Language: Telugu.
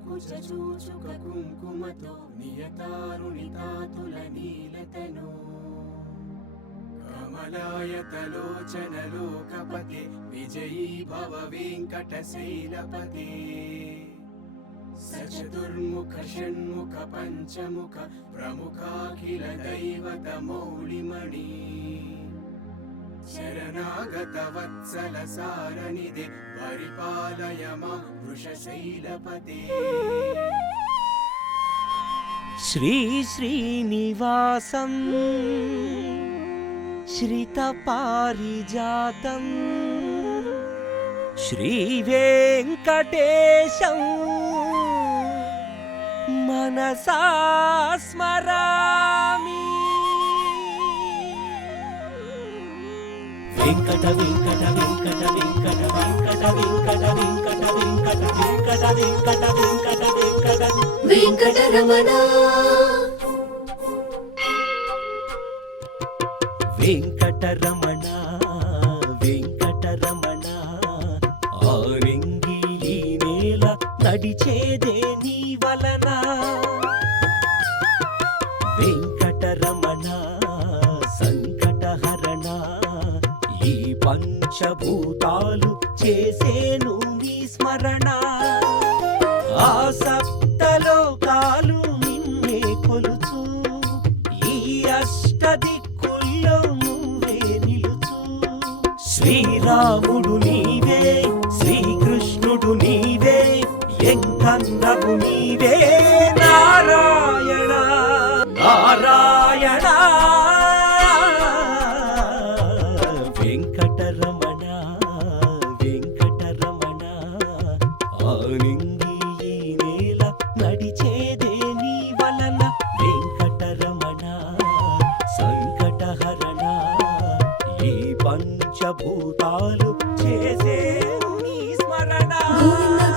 కుచూచుక కుంకుమతో నియతారుణితాతుల నీలతను కమలాయతలోచనలోకపతే విజయీ భవ వెంకటశైలపతే సచతుర్ముఖ షణ్ముఖ పంచముఖ ప్రముఖాఖిల దైవత మౌళిమణి శరణాగత వత్సల సారనిదే పరిపాలయ మాం వృషశైలపతే శ్రీ శ్రీనివాసం శ్రిత పారిజాతం శ్రీ వెంకటేశం మనసా స్మరామి. వెంకట వెంకట వెంకట వెంకట వెంకట వెంకట వెంకట వెంకట వెంకట వెంకట వెంకట వెంకట వెంకటరమణ వెంకటరమణ వెంకటరమణ ఆరింగి ఈ నేల నడిచేదే నీ వలన వెంకటరమణ సంకటహరణ ఈ పంచభూతాలు చేసేను నీ స్మరణ ఆ సప్తలోకాలు నిన్నే కొలుచు ఈ అష్టదిక్కుల్లో నువ్వే నిలుచు శ్రీరాముడు నీవే శ్రీకృష్ణుడు నీవే ఎంకన్నకు నీవే నారాయణ నారాయణ వెంకటరమణ వెంకటరమణ ఆలింగి ఈ నేల నడిచేదే నీ వలన వెంకటరమణ సంకటహరణ ఈ పంచభూతాలు చేసే నీ స్మరణ. గోవింద